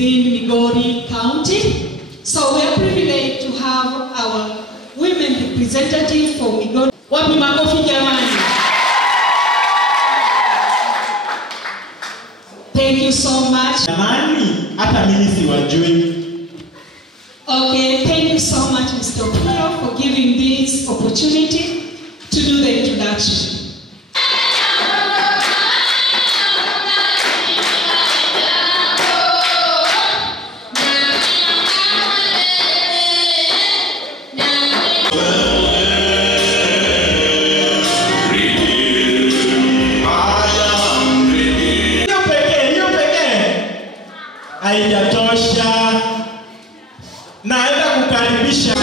in Migori County. So we are privileged to have our women representative for Migori. Wapi makofi jamani. Thank you so much. Jamani, hata mimi siwajui. Okay, thank you so much, Mr. Okuro, for giving this opportunity to do the introduction. Haijatosha. Naenda kukaribisha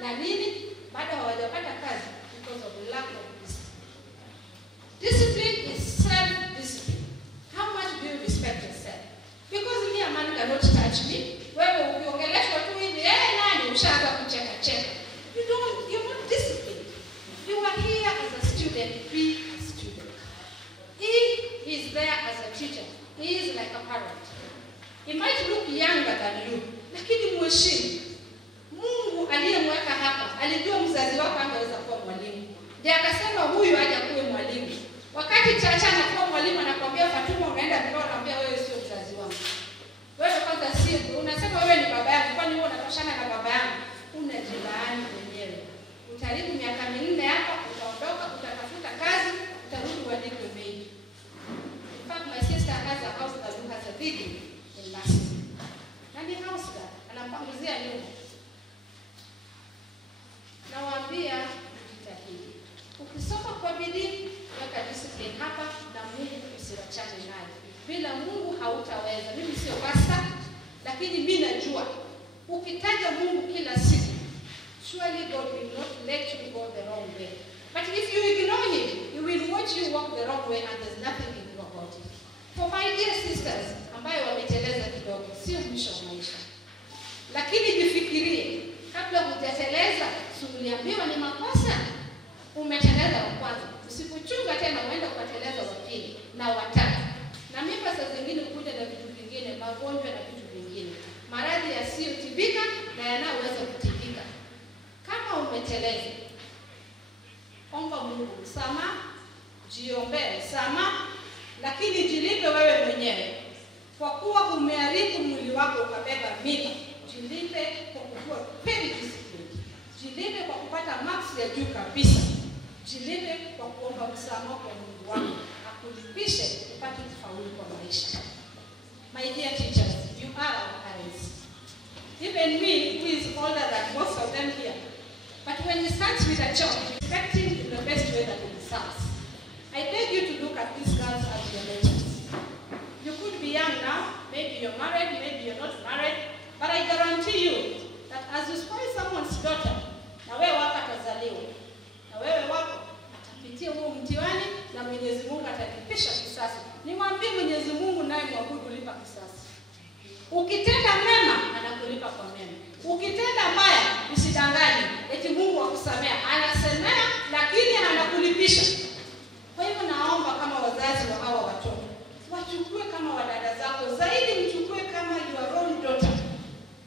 na nini, baada hawajapata kazi because of lack of this. student be a student. If he is there as a teacher, he is like a parent. He might look younger than you, lakini mheshimu. Mungu aliyemweka hapa alijua mzazi wako angeweza kuwa mwalimu, ndiye akasema huyu aje kuwe mwalimu. Wakati Chacha anakuwa mwalimu anakuambia Fatuma, unaenda mbele, anakuambia wewe sio mzazi wangu. Wewe kwanza sio, unasema wewe ni baba yangu, kwani wewe unatoshana na baba yangu? Unajilaani mwenyewe. Utaribu miaka 4 hapa, utaondoka, utatafuta kazi, utarudi uandike mail. In fact, my sister has a house that has a building in Nasi. Na ni house that anampanguzia nyumba. Nawaambia jitahidi. Ukisoma kwa bidii, weka discipline hapa na Mungu usiwachane naye. Bila Mungu hautaweza. Mimi sio pastor, lakini mimi najua ukitaja Mungu kila siku, surely God will not let you go the wrong way. But if you ignore him, he will watch you walk the wrong way and there's nothing you can do about it. For my dear sisters, ambayo wameteleza kidogo, sio mwisho wa maisha. Lakini jifikirie, kabla hujateleza, uliambiwa ni makosa, umeteleza wa kwanza. Usipochunga tena uenda ukateleza wa pili na wa tatu. Na mimba saa zingine kuja na vitu vingine, magonjwa na vitu vingine. Maradhi yasiyotibika na yanayoweza kutibika. Kama umeteleza, omba Mungu msamaha, jiombee msamaha, lakini jilipe wewe mwenyewe. Kwa kuwa umeharibu mwili wako ukabeba mimba, jilipe kwa kuwa very disciplined. Jilipe kwa kupata marks ya juu kabisa. Jilipe kwa kuomba msamaha kwa Mungu wako, akulipishe upate kufaulu kwa maisha. My dear teachers, you are our parents. Even me, who is older than most of them here. But when you start with a job, expecting in the best way that it serves, I beg you to look at these girls as your mentors. You could be young now, maybe you're married, maybe you're not married, but I guarantee you that as you spoil someone's daughter, na wewe wako atazaliwa, na wewe wako atapitia huo mtihani na Mwenyezi Mungu atalipisha kisasi. Niwaambie Mwenyezi Mungu naye mwabudu lipa kisasi. Ukitenda mema anakulipa kwa mema. Ukitenda mbaya usidanganye eti Mungu akusamea. Anasemea lakini anakulipisha. Kwa hivyo naomba kama wazazi wa hawa watoto, wachukue kama wadada zako, zaidi mchukue kama your own daughter.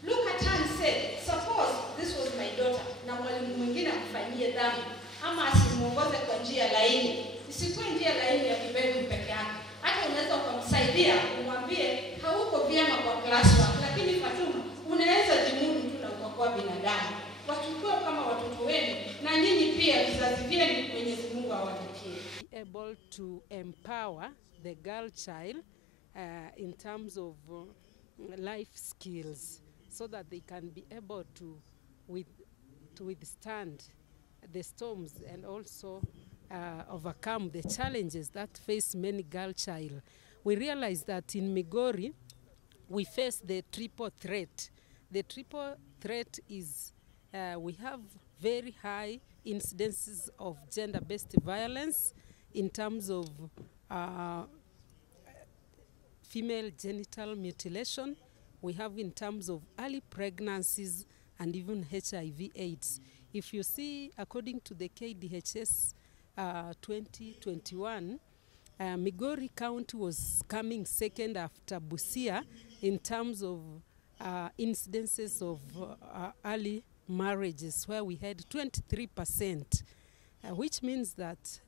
Look at her and say, suppose this was my daughter, na mwalimu mwingine akufanyie dhambi ama asimuongoze kwa njia laini. Isikuwe njia laini ya kibegu peke yake. Hata unaweza kumsaidia, kumwambie hauko vyema kwa classwork, lakini Fatuma unaweza jimudu tu na kwa binadamu. Wachukue kama watoto wenu na nyinyi pia vizazi vyenu Mwenyezi Mungu awalikie. Able to empower the girl child in terms of life skills, so that they can be able to withstand the storms and also overcome the challenges that face many girl child. We realize that in Migori, we face the triple threat. The triple threat is we have very high incidences of gender-based violence in terms of female genital mutilation. We have in terms of early pregnancies and even HIV/AIDS. If you see, according to the KDHS 2021, Migori County was coming second after Busia in terms of incidences of early marriages, where we had 23%, which means that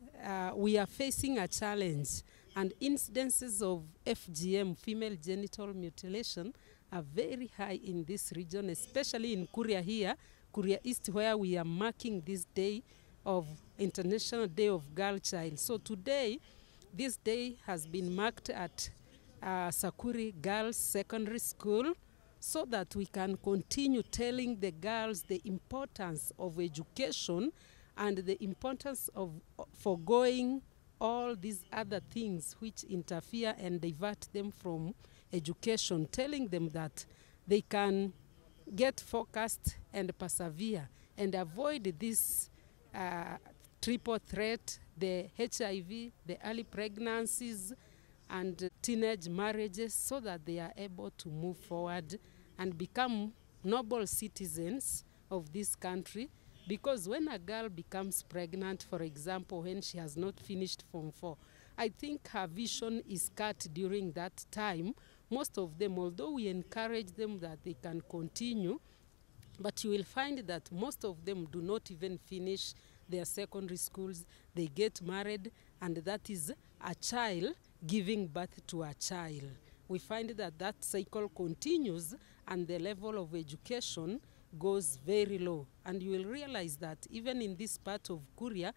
we are facing a challenge, and incidences of FGM, female genital mutilation, are very high in this region, especially in Kuria here, Kuria East, where we are marking this day of International Day of Girl Child. So today, this day has been marked at Sakuri Girls Secondary School, so that we can continue telling the girls the importance of education and the importance of forgoing all these other things which interfere and divert them from education, telling them that they can get focused and persevere and avoid this triple threat, the HIV, the early pregnancies, and teenage marriages, so that they are able to move forward and become noble citizens of this country, Because when a girl becomes pregnant, for example, when she has not finished Form 4, I think her vision is cut during that time. Most of them, although we encourage them that they can continue, but you will find that most of them do not even finish their secondary schools. They get married, and that is a child giving birth to a child. We find that that cycle continues, and the level of education goes very low. And you will realize that even in this part of Kuria,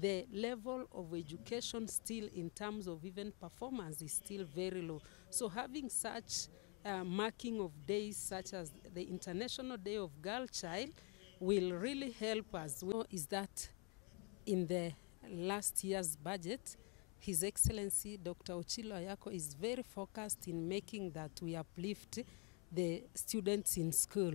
the level of education still in terms of even performance is still very low. So having such marking of days such as the International Day of Girl Child will really help us. Is that in the last year's budget, His Excellency Dr. Ochilo Ayako is very focused in making that we uplift the students in school.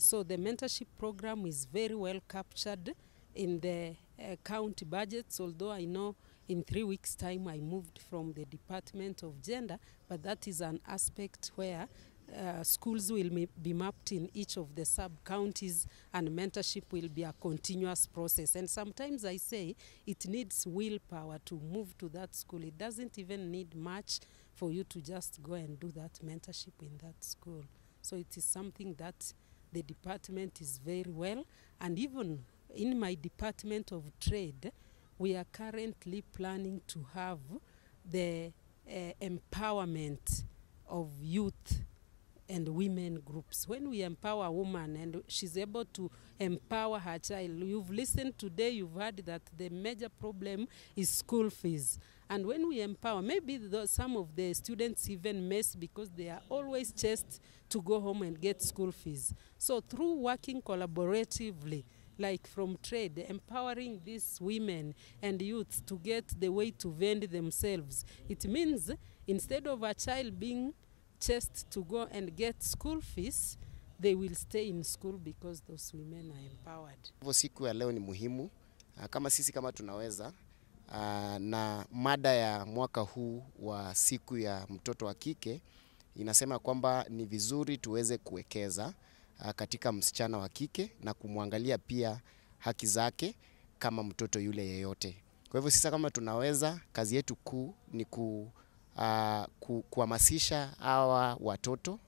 So the mentorship program is very well captured in the county budgets, although I know in 3 weeks' time I moved from the Department of Gender, but that is an aspect where schools will be mapped in each of the sub-counties, and mentorship will be a continuous process. And sometimes I say it needs willpower to move to that school. It doesn't even need much for you to just go and do that mentorship in that school. So it is something that the department is very well. And even in my Department of Trade, we are currently planning to have the empowerment of youth and women groups. When we empower a woman and she's able to empower her child, you've listened today, you've heard that the major problem is school fees. And when we empower, maybe some of the students even miss because they are always chased to go home and get school fees. So through working collaboratively, like from trade, empowering these women and youth to get the way to vend themselves, it means instead of a child being chased to go and get school fees, they will stay in school because those women are empowered. Siku ya leo ni muhimu kama sisi kama tunaweza, na mada ya mwaka huu wa siku ya mtoto wa kike inasema kwamba ni vizuri tuweze kuwekeza katika msichana wa kike na kumwangalia pia haki zake kama mtoto yule yeyote. Kwa hivyo sisi kama tunaweza, kazi yetu kuu ni kuhamasisha hawa watoto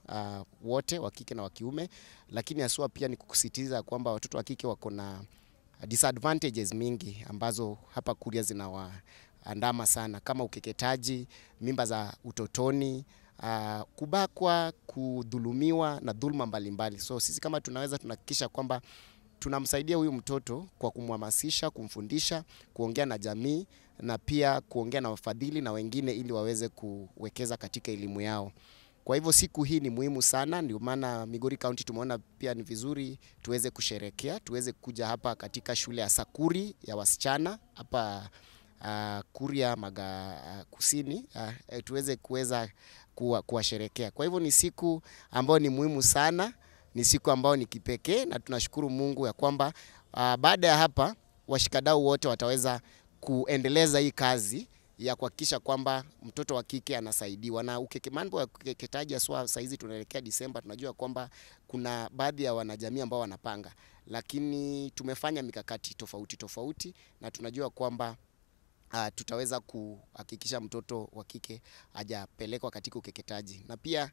wote wa kike na wa kiume, lakini haswa pia ni kukusitiza kwamba watoto wa kike wako na disadvantages mingi ambazo hapa Kuria zinawaandama sana, kama ukeketaji, mimba za utotoni, kubakwa, kudhulumiwa na dhulma mbalimbali. So sisi kama tunaweza, tunahakikisha kwamba tunamsaidia huyu mtoto kwa kumhamasisha, kumfundisha, kuongea na jamii na pia kuongea na wafadhili na wengine ili waweze kuwekeza katika elimu yao. Kwa hivyo siku hii ni muhimu sana, ndio maana Migori County tumeona pia ni vizuri tuweze kusherekea, tuweze kuja hapa katika shule ya Sakuri ya wasichana hapa Kuria Kusini, tuweze kuwasherekea. Kwa hivyo ni siku ambayo ni muhimu sana, ni siku ambayo ni kipekee, na tunashukuru Mungu ya kwamba baada ya hapa washikadau wote wataweza kuendeleza hii kazi ya kuhakikisha kwamba mtoto wa kike anasaidiwa. Na mambo ya ukeketaji aswa saizi tunaelekea Disemba, tunajua kwamba kuna baadhi ya wanajamii ambao wanapanga, lakini tumefanya mikakati tofauti na tunajua kwamba tutaweza kuhakikisha mtoto wa kike hajapelekwa katika ukeketaji. Na pia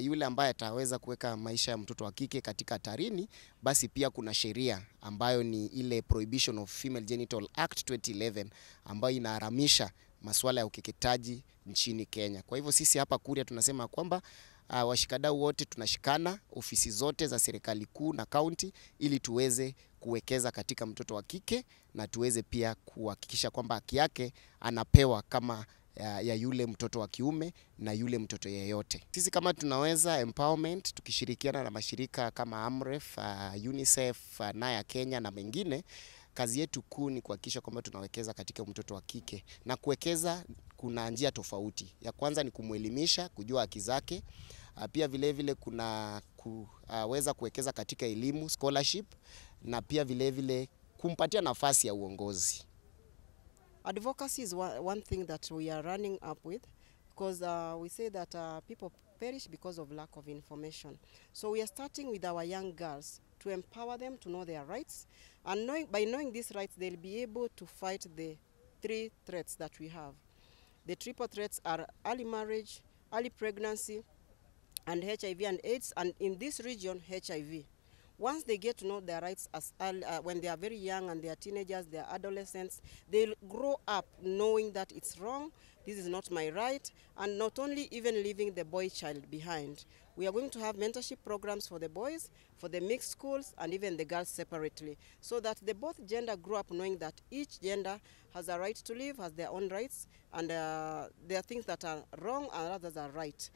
yule ambaye ataweza kuweka maisha ya mtoto wa kike katika hatarini, basi pia kuna sheria ambayo ni ile Prohibition of Female Genital Act 2011 ambayo inaharamisha masuala ya ukeketaji nchini Kenya. Kwa hivyo sisi hapa Kuria tunasema kwamba washikadau wote tunashikana, ofisi zote za serikali kuu na county, ili tuweze kuwekeza katika mtoto wa kike na tuweze pia kuhakikisha kwamba haki yake anapewa kama ya yule mtoto wa kiume na yule mtoto yeyote. Sisi kama tunaweza empowerment, tukishirikiana na mashirika kama Amref, UNICEF, Naya Kenya na mengine, kazi yetu kuu ni kuhakikisha kwamba tunawekeza katika mtoto wa kike. Na kuwekeza kuna njia tofauti. Ya kwanza ni kumuelimisha, kujua haki zake. Pia vile vile kuna kuweza kuwekeza katika elimu, scholarship, na pia vile vile kumpatia nafasi ya uongozi. Advocacy is one thing that we are running up with, because we say that people perish because of lack of information. So we are starting with our young girls to to empower them to know their rights. And by knowing these rights, they'll be able to fight the 3 threats that we have. The triple threats are early marriage, early pregnancy, and HIV and AIDS, and in this region, HIV. Once they get to know their rights as when they are very young and they are teenagers, they are adolescents, they'll grow up knowing that it's wrong, this is not my right, and not only even leaving the boy child behind. We are going to have mentorship programs for the boys, for the mixed schools, and even the girls separately, so that the both gender grow up knowing that each gender has a right to live, has their own rights, and there are things that are wrong and others are right.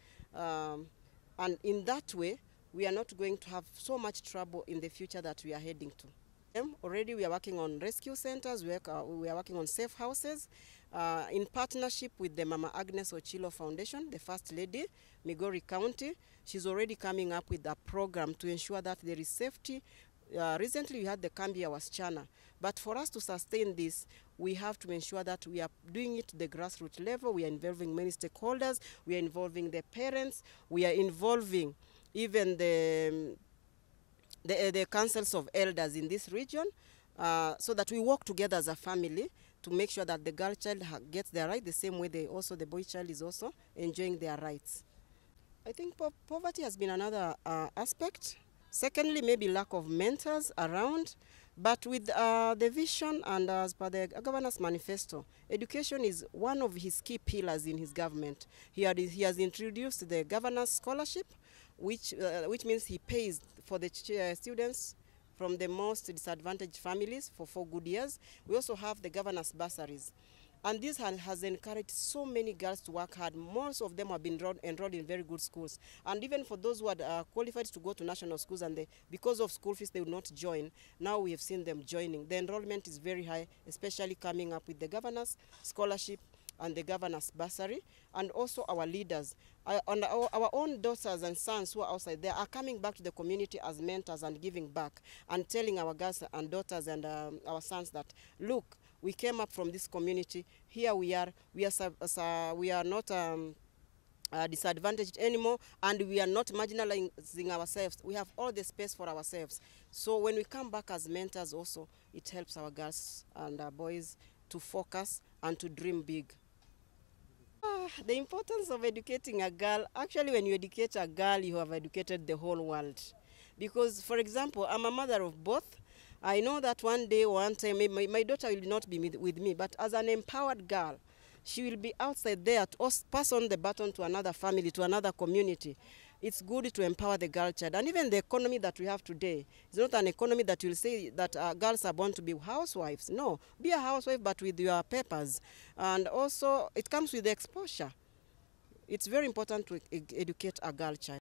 And in that way, we are not going to have so much trouble in the future that we are heading to. Already we are working on rescue centers, we are working on safe houses, in partnership with the Mama Agnes Ochilo Foundation, the First Lady, Migori County. She's already coming up with a program to ensure that there is safety. Recently we had the Kambi Wasichana, but for us to sustain this, we have to ensure that we are doing it at the grassroots level. We are involving many stakeholders, we are involving the parents, we are involving even the councils of elders in this region, so that we work together as a family to make sure that the girl child gets their right the same way the boy child is also enjoying their rights. I think poverty has been another aspect. Secondly, maybe lack of mentors around. But with the vision and as per the governor's manifesto, education is one of his key pillars in his government. He has introduced the governor's scholarship, which means he pays for the students from the most disadvantaged families for 4 good years. We also have the governor's bursaries. And this has encouraged so many girls to work hard. Most of them have been enrolled in very good schools. And even for those who are qualified to go to national schools and because of school fees they would not join, now we have seen them joining. The enrollment is very high, especially coming up with the governor's scholarship and the governor's bursary, and also our leaders. And our own daughters and sons who are outside there are coming back to the community as mentors and giving back and telling our girls and daughters and our sons that, look, we came up from this community. Here we are not disadvantaged anymore, and we are not marginalizing ourselves. We have all the space for ourselves. So when we come back as mentors also, it helps our girls and our boys to focus and to dream big. The importance of educating a girl, actually when you educate a girl, you have educated the whole world. Because, for example, I'm a mother of both. I know that one time, my daughter will not be with me, but as an empowered girl, she will be outside there to pass on the baton to another family, to another community. It's good to empower the girl child. And even the economy that we have today, it's not an economy that will say that girls are born to be housewives. No, be a housewife, but with your papers. And also, it comes with the exposure. It's very important to educate a girl child.